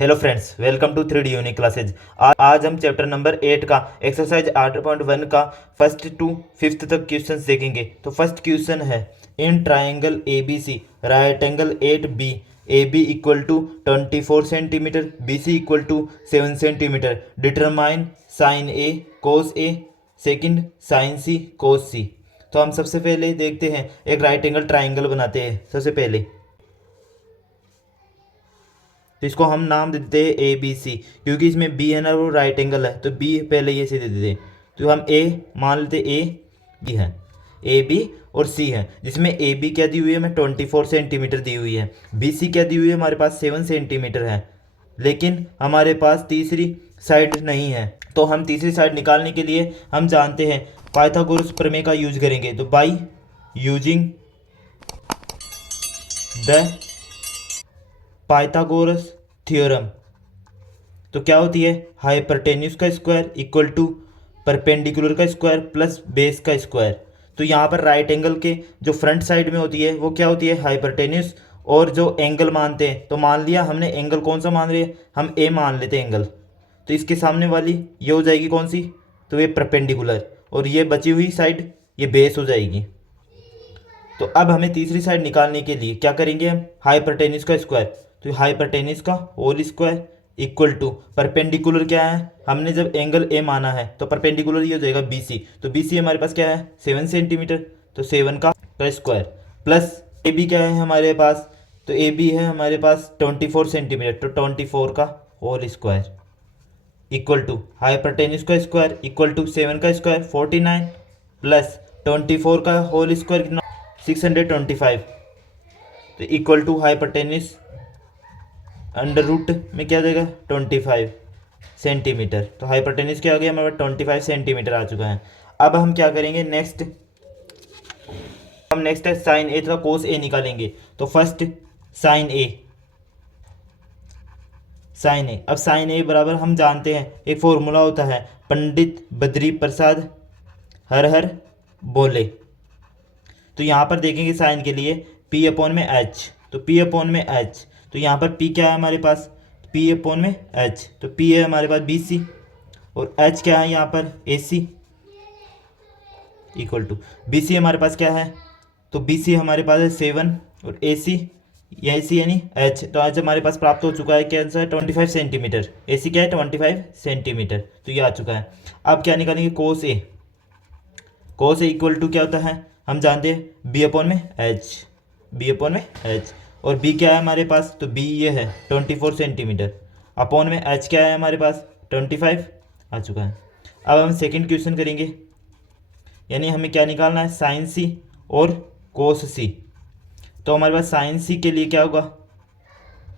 Hello friends, welcome to 3D unique classes. आज हम chapter number 8 का एक्सरसाइज 8.1 का फर्स्ट टू फिफ्थ तक क्वेश्चंस देखेंगे। तो फर्स्ट क्वेश्चन है, in triangle A B C right angle 8B A B equal to 24 centimetre, B C equal to 7 centimetre, determine sine A cos A, second sine C cos C. तो हम सबसे पहले देखते हैं, एक राइट एंगल ट्राइंगल बनाते हैं। सबसे पहले तो इसको हम नाम देते हैं ए बी सी, क्योंकि इसमें बी है ना, वो राइट एंगल है, तो बी पहले ये से दे देते हैं। तो हम ए मान लेते, ए बी है, ए बी और सी है, जिसमें ए बी क्या दी हुई है हमें 24 सेंटीमीटर दी हुई है, बी सी क्या दी हुई है हमारे पास 7 सेंटीमीटर है, लेकिन हमारे पास तीसरी साइड नहीं है। तो हम तीसरी साइड निकालने के लिए हम जानते हैं पाइथागोरस प्रमेय का यूज करेंगे। तो by using the Pythagoras theorem, तो क्या होती है, हाइपरटेन्यूज का स्क्वायर इक्वल टू परपेंडिकुलर का स्क्वायर प्लस बेस का स्क्वायर। तो यहाँ पर राइट एंगल के जो फ्रंट साइड में होती है वो क्या होती है, हाइपरटेन्यूज, और जो एंगल मानते हैं, तो मान लिया हमने एंगल कौन सा मान लिया, हम ए मान लेते हैं एंगल। तो इसके सामने वाली ये हो जाएगी कौन सी, तो ये परपेंडिकुलर, और ये बची हुई साइड ये बेस हो जाएगी। तो अब हमें तीसरी साइड निकालने के लिए क्या करेंगे, हम हाइपरटेन्यूज का स्क्वायर, तो हाइपरटेन्यूज का whole square equal to perpendicular क्या है, हमने जब एंगल ए माना है तो परपेंडिकुलर ये हो जाएगा बी सी। तो बी सी हमारे पास क्या है 7 सेंटीमीटर, तो 7 का स्क्वायर प्लस ए बी क्या है हमारे पास, तो ए बी है हमारे पास 24 सेंटीमीटर, तो 24 का whole square equal to hypotenuse का स्क्वायर इक्वल टू 7 का स्क्वायर 49 प्लस 24 का होल स्क्वायर कितना 625, तो equal to hypotenuse under root में क्या जाएगा 25 सेंटीमीटर। तो हाइपरटेन्यूज क्या आ गया हमारे पास 25 सेंटीमीटर आ चुका है। अब हम क्या करेंगे नेक्स्ट, हम नेक्स्ट है साइन ए तथा कोस ए निकालेंगे। तो फर्स्ट साइन ए, साइन ए, अब साइन ए बराबर हम जानते हैं एक फॉर्मूला होता है, पंडित बद्री प्रसाद हर हर बोले। तो यहाँ पर देखेंगे साइन के लिए पी अपॉन में एच, तो पी अपॉन में एच, तो यहाँ पर पी क्या है हमारे पास, पी अपॉन में एच, तो पी है हमारे पास बी सी, और एच क्या है यहाँ पर A C, equal to B सी हमारे पास क्या है, तो बी सी हमारे पास है 7 और ए सी, या ए सी यानी एच, तो आज हमारे पास प्राप्त हो चुका है क्या आंसर 25 सेंटीमीटर, ए सी क्या है 25 सेंटीमीटर, तो ये आ चुका है। अब क्या निकालेंगे कोस ए, कोस ए इक्वल टू क्या होता है, हम जानते हैं बी अपॉन में एच, बी अपॉन में एच, और बी क्या है हमारे पास, तो बी ये है 24 सेंटीमीटर, अपॉन में एच क्या है हमारे पास 25 आ चुका है। अब हम सेकंड क्वेश्चन करेंगे, यानी हमें क्या निकालना है साइन सी और कोस सी। तो हमारे पास साइन सी के लिए क्या होगा,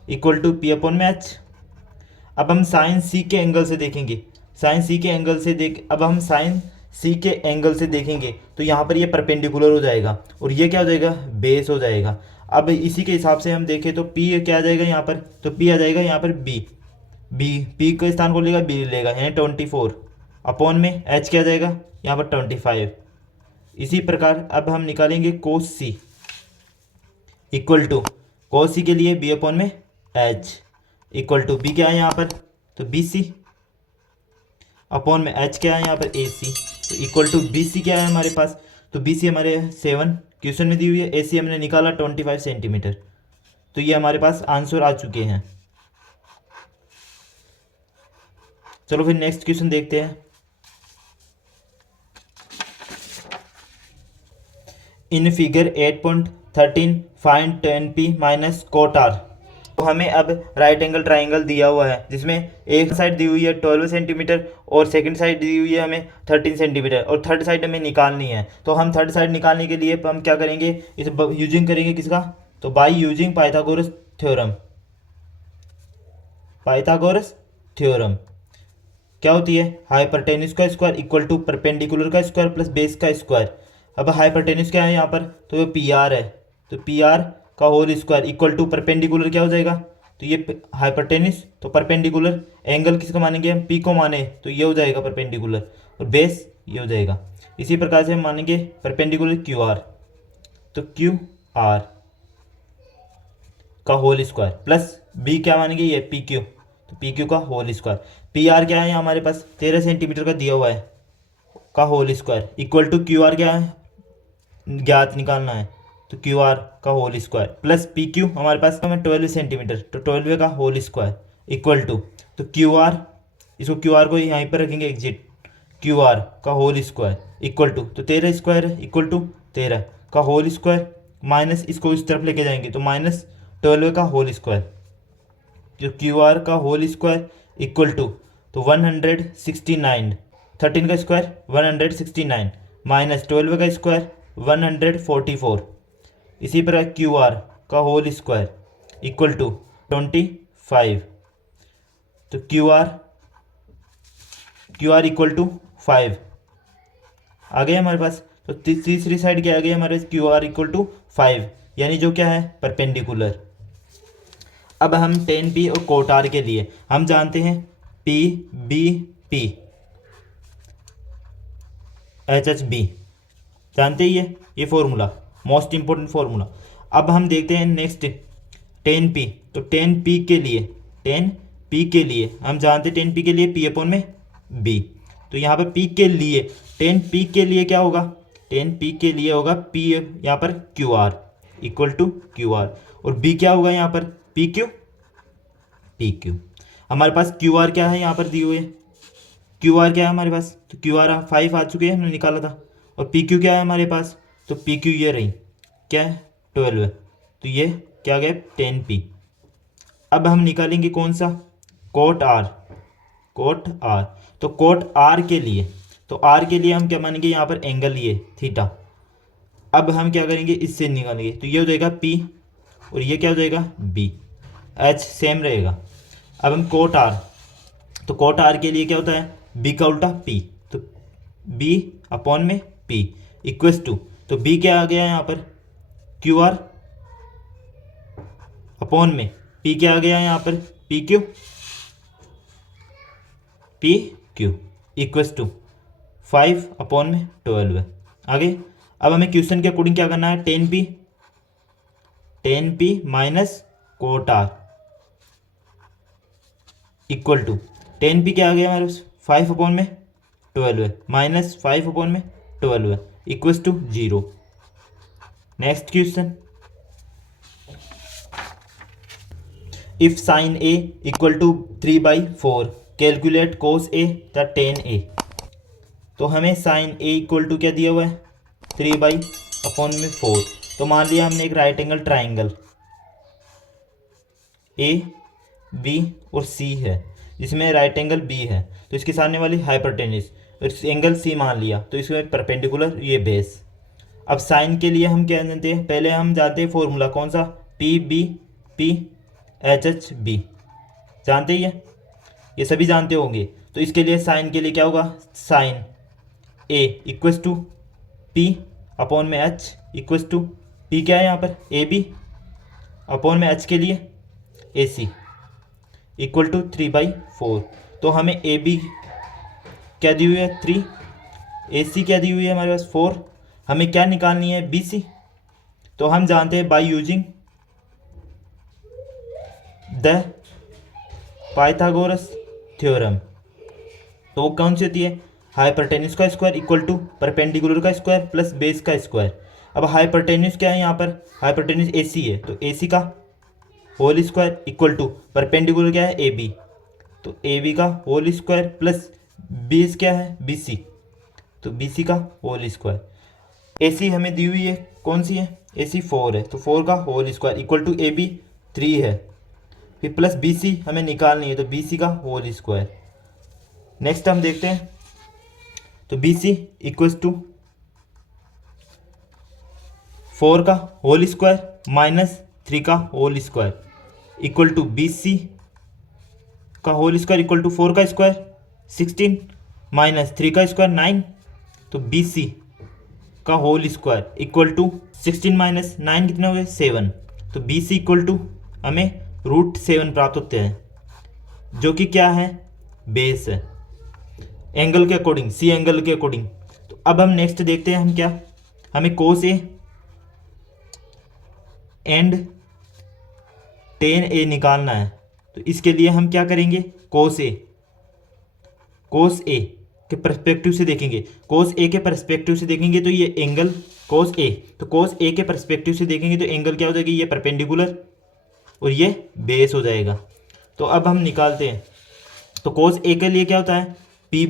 इक्वल टू पी अपॉन में एच। अब हम साइन सी के एंगल से देखेंगे, साइन सी के एंगल से देख, अब हम साइन सी के एंगल से देखेंगे तो यहाँ पर ये परपेंडिकुलर हो जाएगा और ये क्या हो जाएगा बेस हो जाएगा। अब इसी के हिसाब से हम देखें तो पी क्या आ जाएगा यहाँ पर, तो पी आ जाएगा यहाँ पर बी, बी पी के स्थान को लेगा बी लेगा, यानी 24 अपॉन में एच क्या आ जाएगा यहाँ पर 25। इसी प्रकार अब हम निकालेंगे कोस सी इक्वल टू, कोस सी के लिए बी अपॉन में एच इक्वल टू बी क्या है यहाँ पर, तो बी सी अपॉन में एच क्या है यहाँ पर ए सी, तो इक्वल टू बी सी क्या है हमारे पास, तो बी सी हमारे 7 क्वेश्चन में दी हुई है, ए सी हमने निकाला 25 सेंटीमीटर, तो ये हमारे पास आंसर आ चुके हैं। चलो फिर नेक्स्ट क्वेश्चन देखते हैं। In figure 8.13 find tan p minus cot r। तो हमें अब राइट एंगल ट्राइंगल दिया हुआ है, जिसमें एक साइड दी हुई है 12 सेंटीमीटर और सेकंड साइड दी हुई है हमें 13 सेंटीमीटर, और थर्ड साइड हमें निकालनी है। तो हम थर्ड साइड निकालने के लिए हम क्या करेंगे, इस यूजिंग करेंगे किसका, तो by using Pythagoras theorem. Pythagoras theorem क्या होती है, हाइपरटेन्यूज का स्क्वायर इक्वल टू परपेंडिकुलर का स्क्वायर प्लस बेस का स्क्वायर। अब हाइपरटेन्यूज क्या है यहाँ पर, तो ये पी आर है, तो पी आर का whole square equal to perpendicular क्या हो जाएगा, तो ये हाइपरटेन्यूज, तो परपेंडिकुलर एंगल किसको मानेंगे हम, पी को माने, तो ये हो जाएगा परपेंडिकुलर, और बेस ये हो जाएगा। इसी प्रकार से हम मानेंगे परपेंडिकुलर क्यू आर, तो क्यू आर का होल स्क्वायर प्लस बी क्या मानेंगे ये पी क्यू, तो पी क्यू का होल स्क्वायर। पी आर क्या है हमारे पास 13 सेंटीमीटर का दिया हुआ है का whole square equal to Q R क्या है ज्ञात निकालना है तो क्यू आर का whole square plus P Q हमारे पास हमें 12 सेंटीमीटर तो 12 का होल स्क्वायर इक्वल टू तो क्यू आर इसको क्यू आर को यहीं पर रखेंगे एग्जिट क्यू आर का होल स्क्वायर इक्वल टू तो 13 स्क्वायर है इक्वल टू 13 का होल स्क्वायर माइनस इसको इस तरफ लेके जाएंगे तो माइनस 12 का होल स्क्वायर जो क्यू आर का होल स्क्वायर इक्वल टू तो 169 13 का स्क्वायर 169 माइनस 12 का स्क्वायर 144 इसी प्रकार क्यू आर का होल स्क्वायर इक्वल टू 25 तो क्यू आर इक्वल टू 5 आ गया हमारे पास। तो तीसरी साइड क्या आ गई हमारे पास क्यू आर इक्वल टू 5 यानी जो क्या है परपेंडिकुलर। अब हम टेन पी और कोट आर के लिए हम जानते हैं P B P H H B जानते ही है ये फॉर्मूला मोस्ट इंपॉर्टेंट फॉर्मूला। अब हम देखते हैं नेक्स्ट टेन पी तो टेन पी के लिए हम जानते हैं टेन पी के लिए पी अपॉन में बी तो यहाँ पर पी के लिए टेन पी के लिए क्या होगा टेन पी के लिए होगा पी यहाँ पर Q R equal to Q R और बी क्या होगा यहाँ पर पी क्यू हमारे पास क्यू आर क्या है यहाँ पर दिए हुए क्यू आर क्या है हमारे पास तो क्यू आर 5 आ चुके हैं हमने निकाला था और पी क्यू क्या है हमारे पास तो पी क्यू ये रही क्या है 12 तो ये क्या गया 10p। अब हम निकालेंगे कौन सा कोट आर तो कोट आर के लिए तो आर के लिए हम क्या मानेंगे यहाँ पर एंगल ये थीटा। अब हम क्या करेंगे इससे निकालेंगे तो ये हो जाएगा पी और ये क्या हो जाएगा बी एच सेम रहेगा। अब हम कोट आर तो कोट आर के लिए क्या होता है बी का उल्टा पी तो बी अपॉन में पी इक्वस टू तो बी क्या आ गया यहाँ पर क्यू आर अपॉन में पी क्या आ गया यहाँ पर P Q equals to 5 upon में 12 आगे। अब हमें क्वेश्चन के अकॉर्डिंग क्या करना है 10p minus cot R equal to 10p क्या आ गया हमारे 5 अपॉन में 12 माइनस 5 अपॉन में 12 equals to 0। Next question if sine a equal to 3/4 calculate cos a the tan a तो हमें साइन a इक्वल टू क्या दिया हुआ है 3/4 तो मान लिया हमने एक right angle triangle A B और सी है जिसमें राइट एंगल बी है तो इसके सामने वाली हाइपोटेन्यूज एंगल सी मान लिया तो इसमें परपेंडिकुलर ये बेस। अब साइन के लिए हम क्या जानते हैं पहले हम जानते हैं फॉर्मूला कौन सा P B P H H B जानते ही है ये सभी जानते होंगे। तो इसके लिए साइन के लिए क्या होगा sine A equals to P upon में एच इक्वस टू पी क्या है यहाँ पर ए बी अपॉन में एच के लिए ए सी इक्वल टू 3/4 तो हमें ए बी क्या दी हुई है 3 ए सी क्या दी हुई है हमारे पास 4 हमें क्या निकालनी है बी सी तो हम जानते हैं bye using the Pythagoras theorem तो कौन सी होती है हाइपोटेन्यूज का स्क्वायर इक्वल टू परपेंडिकुलर का स्क्वायर प्लस बेस का स्क्वायर। अब हाइपोटेन्यूज क्या है यहाँ पर हाइपोटेन्यूज ए सी है तो ए सी का whole square equal to perpendicular क्या है ए बी तो ए बी का होल स्क्वायर प्लस बेस क्या है बी सी तो बी सी का होल स्क्वायर। ए सी हमें दी हुई है कौन सी है ए सी 4 है तो 4 का whole square equal to A B 3 है फिर प्लस बी सी हमें निकालनी है तो बी सी का होल स्क्वायर। नेक्स्ट हम देखते हैं तो बी सी इक्वल्स टू 4 का होल स्क्वायर माइनस 3 का whole square equal to B C का होल स्क्वायर इक्वल टू 4 का स्क्वायर 16 माइनस 3 का स्क्वायर 9 तो बी सी का whole square equal to 16 minus 9 कितने हो गए 7 तो बी सी इक्वल टू हमें √7 प्राप्त होते हैं जो कि क्या है बेस है एंगल के अकॉर्डिंग सी एंगल के अकॉर्डिंग। तो अब हम नेक्स्ट देखते हैं हम क्या हमें कोस ए एंड टेन ए निकालना है तो इसके लिए हम क्या करेंगे, कोस ए के पर्सपेक्टिव से देखेंगे। कोस ए के पर्सपेक्टिव से देखेंगे तो ये एंगल कोस ए, तो कोस ए के पर्सपेक्टिव से देखेंगे तो एंगल क्या हो जाएगी, ये परपेंडिकुलर और ये बेस हो जाएगा। तो अब हम निकालते हैं। तो कोस ए के लिए क्या होता है, पी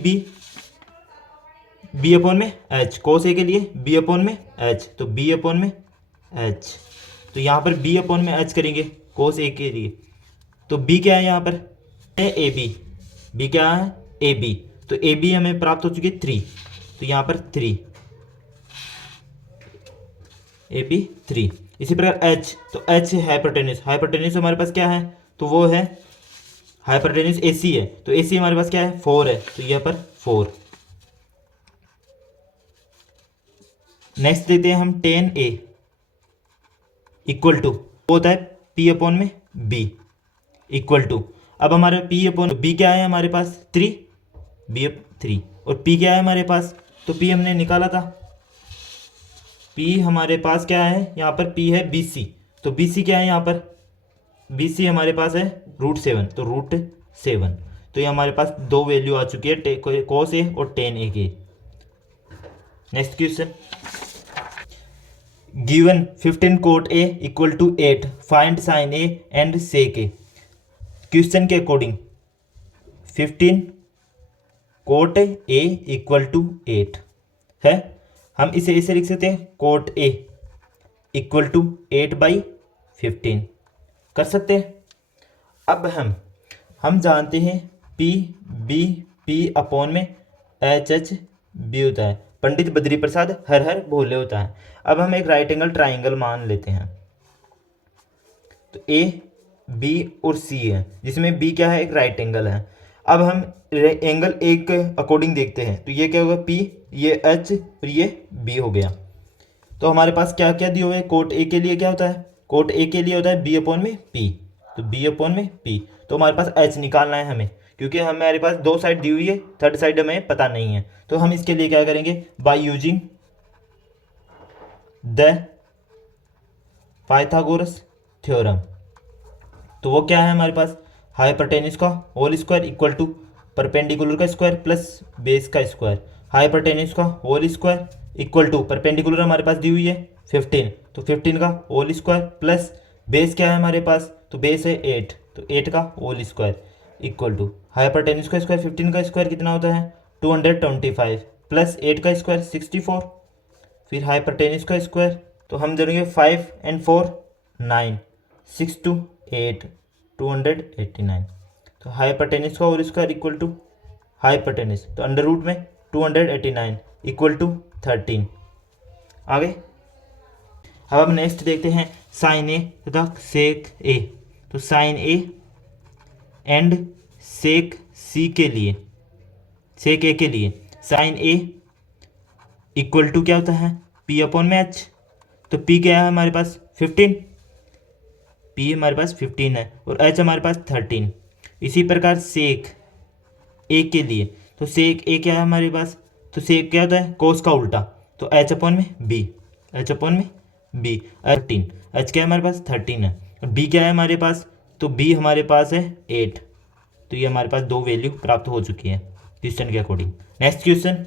बी अपॉन में एच, कोस ए के लिए बी अपॉन में एच, तो बी अपॉन में एच। तो यहाँ पर बी अपॉन में एच करेंगे कोस ए के लिए। तो बी क्या है यहाँ पर, ए बी, बी क्या है ए बी, तो ए बी हमें प्राप्त हो चुकी है 3, तो यहाँ पर 3 ए बी 3। इसी प्रकार एच, तो एच हाइपोटेन्यूस, हाइपोटेन्यूस हमारे पास क्या है, तो वो है हाइपोटेन्यूस ए सी है, तो ए सी हमारे पास क्या है 4 है, तो यहाँ पर 4। नेक्स्ट देते हैं हम 10A इक्वल टू होता है P अपॉन में B इक्वल टू, अब हमारे P अपॉन B क्या है हमारे पास 3, B 3 और P क्या है हमारे पास, तो P हमने निकाला था, P हमारे पास क्या है यहाँ पर, P है BC, तो BC क्या है यहाँ पर, BC हमारे पास है √7, तो √7, तो ये हमारे पास दो वैल्यू आ चुकी है कोस ए और 10A की। Next question, given 15 cot A equal to 8, find sine A and sec A. Question के according 15 cot A equal to 8 है, हम इसे ऐसे लिख सकते हैं कोट ए इक्वल टू 8/15 कर सकते हैं। अब हम जानते हैं पी अपॉन में एच बी होता है, पंडित बद्री प्रसाद हर भोले होता है। अब हम एक राइट एंगल ट्राइंगल मान लेते हैं, तो ए बी और सी है, जिसमें बी क्या है एक राइट एंगल है। अब हम एंगल ए के अकॉर्डिंग देखते हैं, तो ये क्या होगा पी, ये एच और ये बी हो गया। तो हमारे पास क्या क्या दिए हुए हैं, कोट ए के लिए क्या होता है, कोट ए के लिए होता है बी अपॉन में पी, तो बी अपॉन में पी, तो हमारे पास एच निकालना है हमें, क्योंकि हमारे पास दो साइड दी हुई है, थर्ड साइड हमें पता नहीं है। तो हम इसके लिए क्या करेंगे, by using the Pythagoras theorem. तो वो क्या है हमारे पास, हाइपोटेन्यूस का whole square equal to perpendicular का स्क्वायर प्लस बेस का स्क्वायर, हाइपोटेन्यूस का whole square equal to perpendicular हमारे पास दी हुई है 15, तो 15 का होल स्क्वायर प्लस बेस क्या है हमारे पास, तो बेस है 8, तो 8 का whole square equal to hypotenuse का स्क्वायर 15 का स्क्वायर कितना होता है 225 प्लस 8 का स्क्वायर 64, फिर हाइपोटेन्यूस का स्क्वायर, तो हम जोड़ेंगे 5 and 4 9, 6 to 8 289, तो हाइपोटेन्यूस का whole square equal to hypotenuse, तो अंडर रूट में 289 इक्वल टू 13। आगे अब हम नेक्स्ट देखते हैं साइन ए तथा सेक ए। तो साइन ए एंड सेक सी के लिए, सेक ए के लिए साइन ए इक्वल टू क्या होता है पी अपॉन में एच, तो पी क्या है हमारे पास 15, पी हमारे पास 15 है और एच हमारे पास 13। इसी प्रकार सेक ए के लिए, तो सेक ए क्या है हमारे पास, तो सेक क्या होता है कोस का उल्टा, तो एच अपॉन में बी, एच अपॉन में बी 13, एच क्या है हमारे पास 13 है और बी क्या है हमारे पास, तो बी हमारे पास है 8। तो ये हमारे पास दो वैल्यू प्राप्त हो चुकी है क्वेश्चन के according. Next question,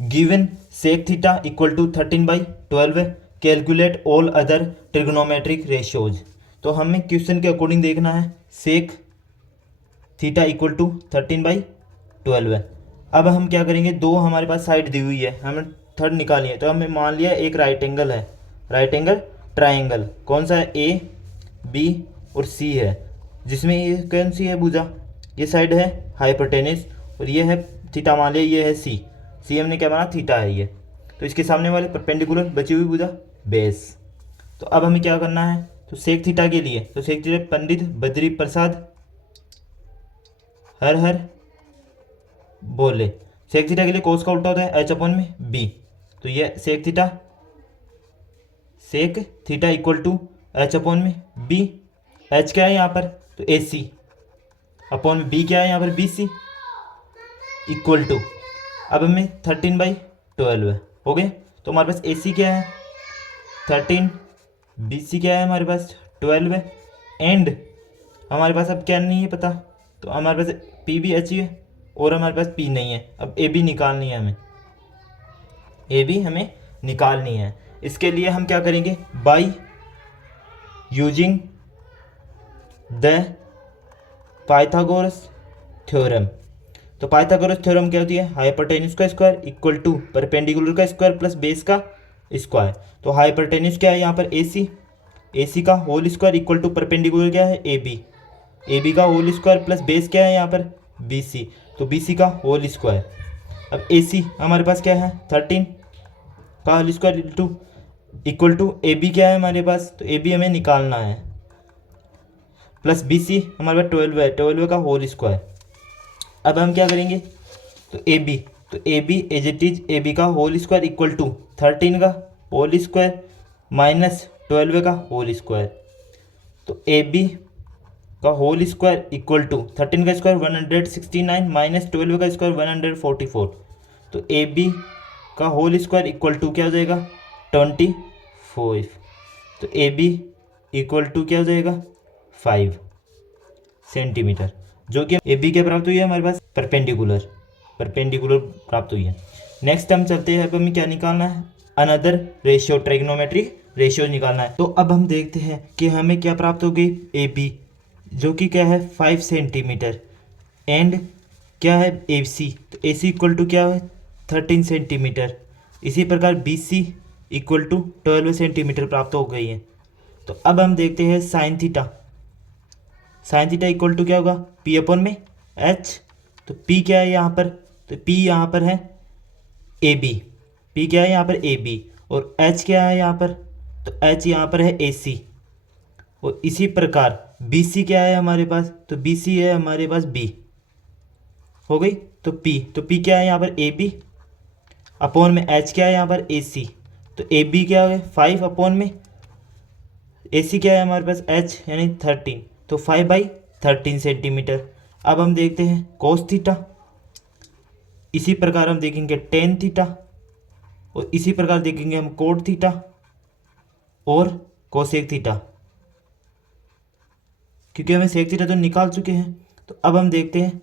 given sec theta equal to 13/12 calculate all other trigonometric ratios. तो हमें क्वेश्चन के अकॉर्डिंग देखना है सेक थीटा इक्वल टू 13/12। अब हम क्या करेंगे, दो हमारे पास साइड दी हुई है, हमें थर्ड निकाली है, तो हमें मान लिया एक राइट एंगल है, राइट एंगल ट्राइंगल कौन सा है ए बी और सी है, जिसमें ये कौन सी है भुजा, ये साइड है हाइपोटेन्यूस और ये है थीटा, मान लिया ये है सी, सी हमने क्या माना थीटा है ये, तो इसके सामने वाले परपेंडिकुलर बची हुई भुजा बेस। तो अब हमें क्या करना है, तो सेक थीटा के लिए, तो सेक थीटा पंडित बद्री प्रसाद हर बोले, सेक थीटा के लिए कोस का उल्टा होता है एच अपॉन में बी, तो ये sec theta equal to H upon में बी, एच क्या है यहाँ पर, तो ए सी अपॉन में बी क्या है यहाँ पर बी सी इक्वल टू, अब हमें 13/12 हो गए, तो हमारे पास ए सी क्या है 13, बी सी क्या है हमारे पास 12 है। एंड हमारे पास अब क्या नहीं है पता, तो हमारे पास पी भी एच ही है और हमारे पास पी नहीं है। अब ए बी निकालनी है हमें, ए बी हमें निकालनी है। इसके लिए हम क्या करेंगे, by using the Pythagoras theorem. तो पाइथागोरस थ्योरम क्या होती है, हाइपोटेन्यूज का स्क्वायर इक्वल टू परपेंडिकुलर का स्क्वायर प्लस बेस का स्क्वायर। तो हाइपोटेन्यूज क्या है यहाँ पर ए सी का whole square equal to perpendicular क्या है ए बी का होल स्क्वायर प्लस बेस क्या है यहाँ पर बी सी, तो बी सी का होल स्क्वायर। अब ए सी हमारे पास क्या है 13 का whole square equal to A B क्या है हमारे पास, तो ए बी हमें निकालना है, प्लस बी सी हमारे पास 12 का होल स्क्वायर। अब हम क्या करेंगे, तो A B as it is A B का होल स्क्वायर इक्वल टू 13 का होल स्क्वायर माइनस 12 का होल स्क्वायर। तो ए बी का होल स्क्वायर इक्वल टू 13 का स्क्वायर 169 माइनस 12 का स्क्वायर 144। तो ए बी का होल स्क्वायर इक्वल टू क्या हो जाएगा 25। तो ए बी इक्वल टू क्या हो जाएगा 5 सेंटीमीटर, जो कि ए बी क्या प्राप्त हुई है हमारे पास परपेंडिकुलर प्राप्त हुई है। नेक्स्ट हम चलते हैं, अब हमें क्या निकालना है, अनदर रेशियो, ट्रिग्नोमेट्रिक रेशियो निकालना है। तो अब हम देखते हैं कि हमें क्या प्राप्त हो गई, ए बी जो कि क्या है 5 सेंटीमीटर एंड क्या है ए सी, तो ए सी इक्वल टू क्या है 13 सेंटीमीटर। इसी प्रकार B C equal to 12 centimetre प्राप्त हो गई है। तो अब हम देखते हैं साइन थीटा इक्वल टू क्या होगा पी अपॉन में एच। तो पी क्या है यहाँ पर, तो पी यहाँ पर है ए बी, पी क्या है यहाँ पर ए बी, और एच क्या है यहाँ पर, तो एच यहाँ पर है ए सी। और इसी प्रकार बी सी क्या है हमारे पास, तो बी सी है हमारे पास बी हो गई। तो पी क्या है यहाँ पर ए बी अपॉन में एच क्या है यहाँ पर ए सी, तो ए बी क्या है 5 अपॉन में ए सी क्या है हमारे पास एच यानी 13, तो 5/13 सेंटीमीटर। अब हम देखते हैं कोस थीटा, इसी प्रकार हम देखेंगे टेन थीटा, और इसी प्रकार देखेंगे हम कोट थीटा और कोसेक थीटा, क्योंकि हमें सेक थीटा तो निकाल चुके हैं। तो अब हम देखते हैं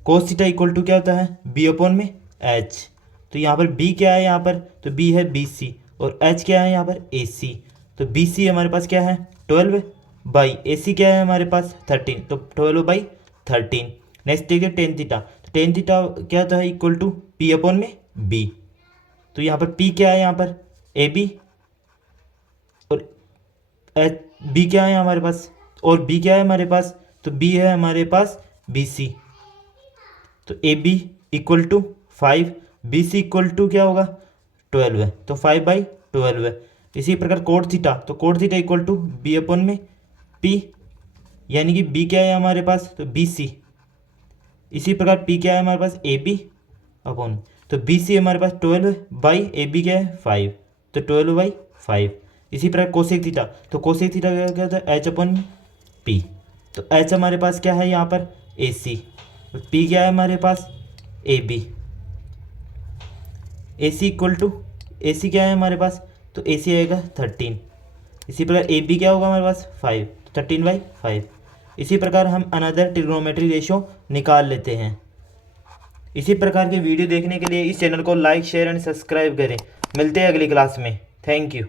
कोस थीटा इक्वल टू क्या होता है बी अपॉन में एच। तो यहाँ पर बी क्या है यहाँ पर, तो बी है बी सी, और एच क्या है यहाँ पर ए सी। तो बी सी हमारे पास क्या है 12 बाई ए सी क्या है हमारे पास 13, तो 12/13। नेक्स्ट देखिए टेन थीटा, तो टेन थीटा क्या होता है इक्वल टू पी अपॉन में बी। तो यहाँ पर पी क्या है यहाँ पर ए बी, और एच बी क्या है हमारे पास, और बी क्या है हमारे पास, तो बी है हमारे पास बी सी। तो A B equal to 5, B C equal to क्या होगा 12 है, तो 5/12 है। इसी प्रकार कोट थीटा, तो cot theta equal to B upon में पी, यानी कि बी क्या है हमारे पास, तो बी सी। इसी प्रकार पी क्या है हमारे पास ए बी अपॉन, तो बी सी हमारे पास 12 बाई ए बी क्या है 5, तो 12/5। इसी प्रकार कोसेक थीटा, तो कोसेक थीटा क्या होता है एच अपॉन पी। तो एच हमारे पास क्या है यहाँ पर ए सी, पी क्या है हमारे पास A B. A C equal to A C क्या है हमारे पास, तो ए सी आएगा 13। इसी प्रकार ए बी क्या होगा हमारे पास 5, तो 13/5। इसी प्रकार हम अनदर ट्रिग्नोमेट्री रेशियो निकाल लेते हैं। इसी प्रकार के वीडियो देखने के लिए इस चैनल को लाइक शेयर एंड सब्सक्राइब करें। मिलते हैं अगली क्लास में। Thank you.